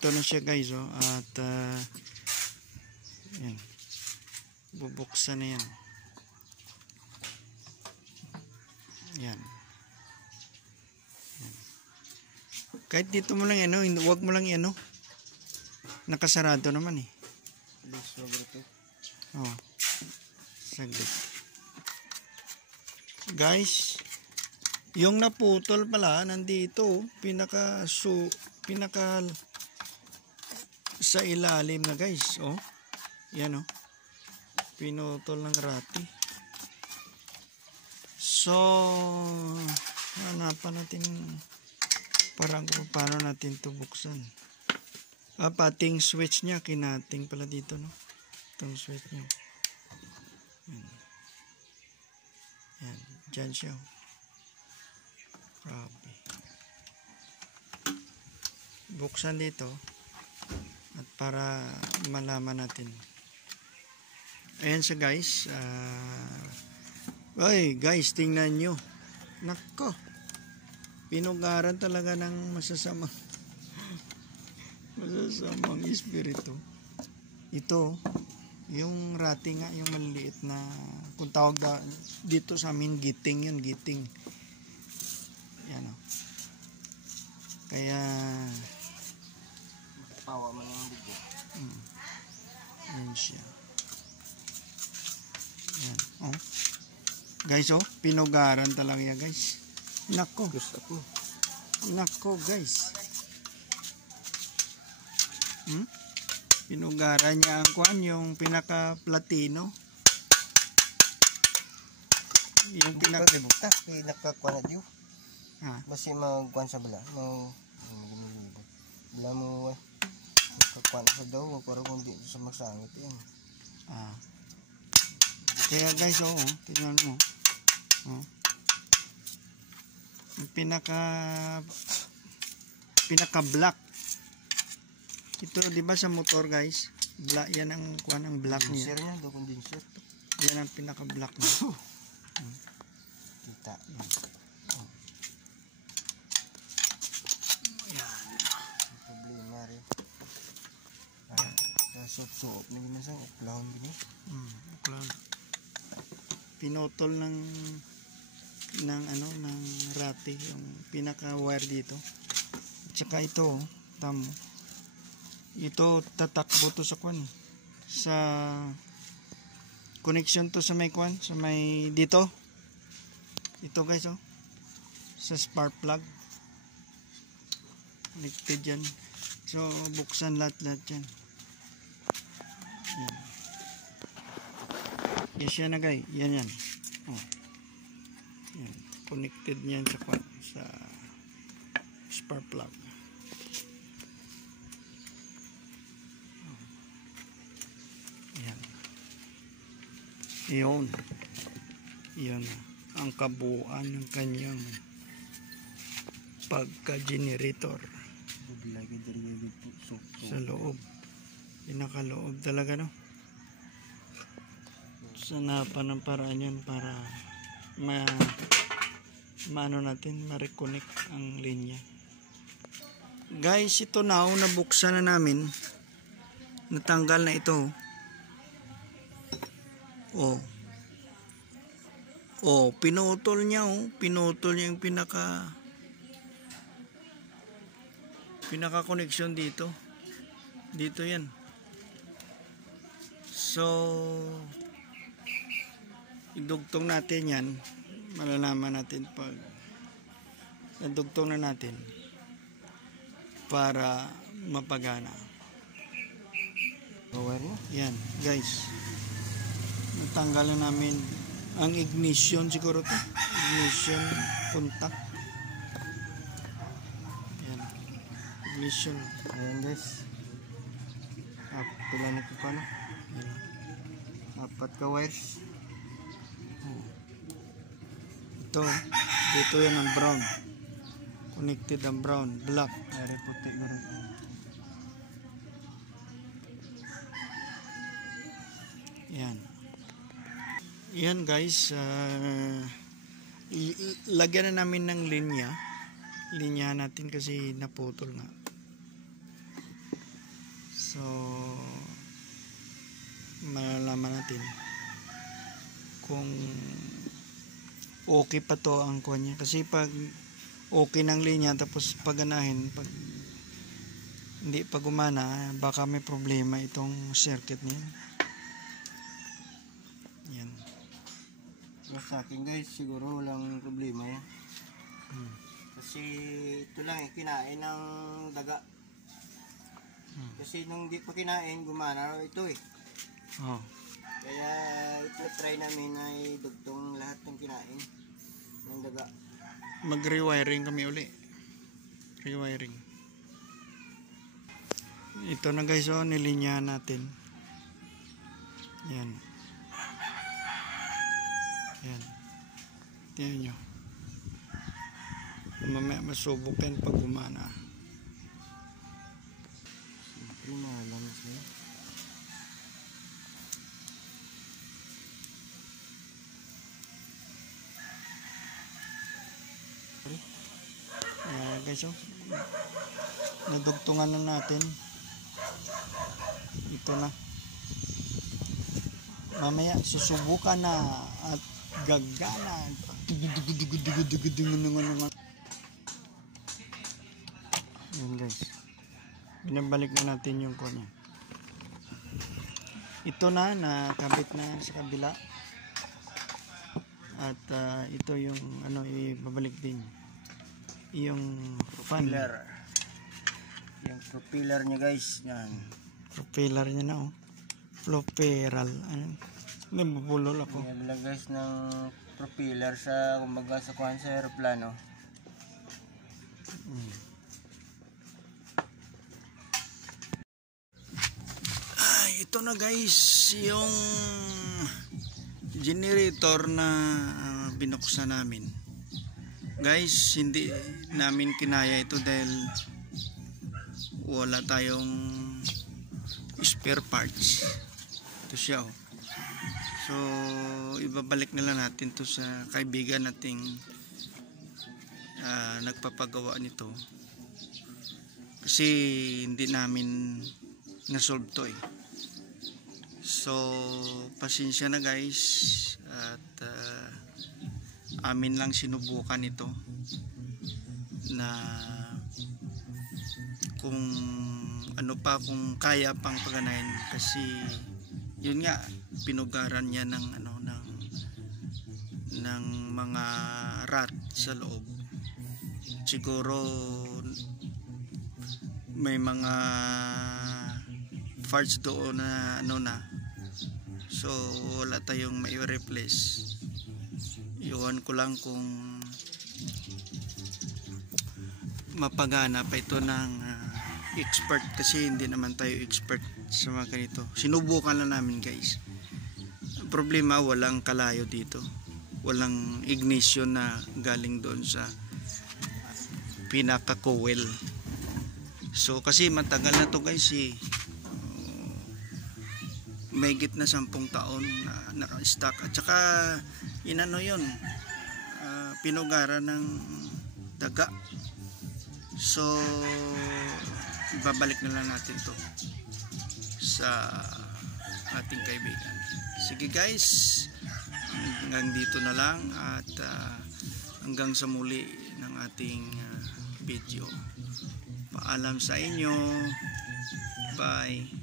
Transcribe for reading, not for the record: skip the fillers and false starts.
nandito na siya guys, oh. At yan, bubuksan na yan. Yan. Yan. Kahit dito mo lang yan, oh. Huwag mo lang yan, oh. Nakasarado naman eh. Oh. Saglit. Guys, yung naputol pala nandito, pinaka sa ilalim na guys, oh. Yan, oh. Pinutol ng rati. So, hanapan natin parang kung paano natin ito buksan. Pating switch niya, kinating pala dito, no? Itong switch niya. Yan. Yan. Diyan siya. Grabe. Buksan dito. At para malaman natin. Ayan siya guys. Ay guys, tingnan nyo. Nako. Pinugaran talaga ng masasamang espiritu. Ito, yung rati nga, yung maliliit na, kung tawag dito sa amin, giting yun, giting. Yan o. Kaya, pawa mo ng bigo. Yan siya. Yan. Oh. Guys, oh, pinugaran talaga yan, guys. Nako. Gusto ko. Nako, guys. Pinugaran niya ang kuan, yung pinaka-platino. Yung pinaka-libugta, pinaka-kuan na diyo. Basi mag-kuan sa bala. Bala mo, magkakuan sa daw, para kung di sa magsangit yan. Kaya guys, oh, tingnan mo. Oh. Yung pinaka-black. Ito, di ba sa motor guys? Black, yan ang kuan ang black niya. Condenser niya, condenser. Yan ang pinaka-black niya. Kita. Yan. Problema rin. Suop-suop na ginasang uklahon gini. Uklahon. Pinotol ng rati yung pinaka-wire dito. At saka ito, tamo. Ito tatakbo to sa kwan, sa connection to sa may kwan, sa may dito. Ito guys, oh, sa spark plug connected yan. So buksan lahat yan. Yan. Yes yan na guys, yan. Oh. Yan. Connected niyan sa kwan, sa spark plug. Yun ang kabuuan ng kanyang pagka-generator sa loob, pinakaloob talaga, no? Sanapan ng paraan yan para maano natin, ma-reconnect ang linya. Guys, ito na, nabuksan na namin, natanggal na ito. Pinutol niya, pinutol niya yung pinaka connection dito yan. So idugtong natin yan, malalaman natin pag nadugtong na natin para mapagana. Yan guys, natanggal na namin ang ignition, siguro to ignition contact. Yan, ignition. Ayan guys, pila na ko pa, no? Apat ka wires. Ito, dito yan ang brown, connected ang brown, black. Dari puti na rin. Yan guys, lagyan na namin ng linya natin kasi naputol nga. So malalaman natin kung okay pa to ang kuha niya. Kasi pag okay ng linya tapos paganahin, pag hindi pa gumana, baka may problema itong circuit niya. Yan. Sa akin guys, siguro walang problema yan. Kasi ito lang kinain ng daga. Kasi nung di pa kinain, gumana ito eh. Oh. Kaya try namin ay dugtong lahat ng kinain ng daga. Mag-rewiring kami uli. Rewiring. Ito na guys, oh, nilinya natin. Yan. Yan. Tingnan nyo. Mamaya masubok yan pag gumana. Siyempre maalam siya. Guys, oh, nadugtungan na natin. Ito na. Mamaya susubukan na at gagana. Yan guys, binabalik na natin yung kuha niya. Ito na, nakabit na sa kabila. At ito yung ano, ibabalik din yung fan. Propeller. Yung propeller niya guys, yan. Propeller niya na, oh. Propeller. Ano? Nabubulol ako. Yan lang guys ng propeller sa kumbaga sa kuhan sa aeroplano. Ito na guys, yung generator na binuksan namin. Guys, hindi namin kinaya ito dahil wala tayong spare parts. Ito siya, oh. So ibabalik na lang natin to sa kaibigan nating nagpapagawa nito, kasi hindi namin na-solve to eh. So pasensya na guys, at amin lang sinubukan ito na kung ano pa, kung kaya pang paganahin, kasi yun nga, pinugaran niya ng ano, ng mga rat sa loob. Siguro may mga parts doon na ano na, so wala tayong mai-replace. Iwan ko lang kung mapagana pa ito ng expert, kasi hindi naman tayo expert sa mga ganito. Sinubukan lang namin guys. Ang problema, walang kalayo dito, walang ignition na galing doon sa pinaka coil. So kasi matagal na to guys eh. May git na 10 taon na naka-stack, at saka inano yun, pinugaran ng daga. So ibabalik na lang natin to sa ating kaibigan. Sige guys, hanggang dito na lang, at hanggang sa muli ng ating video. Paalam sa inyo. Bye.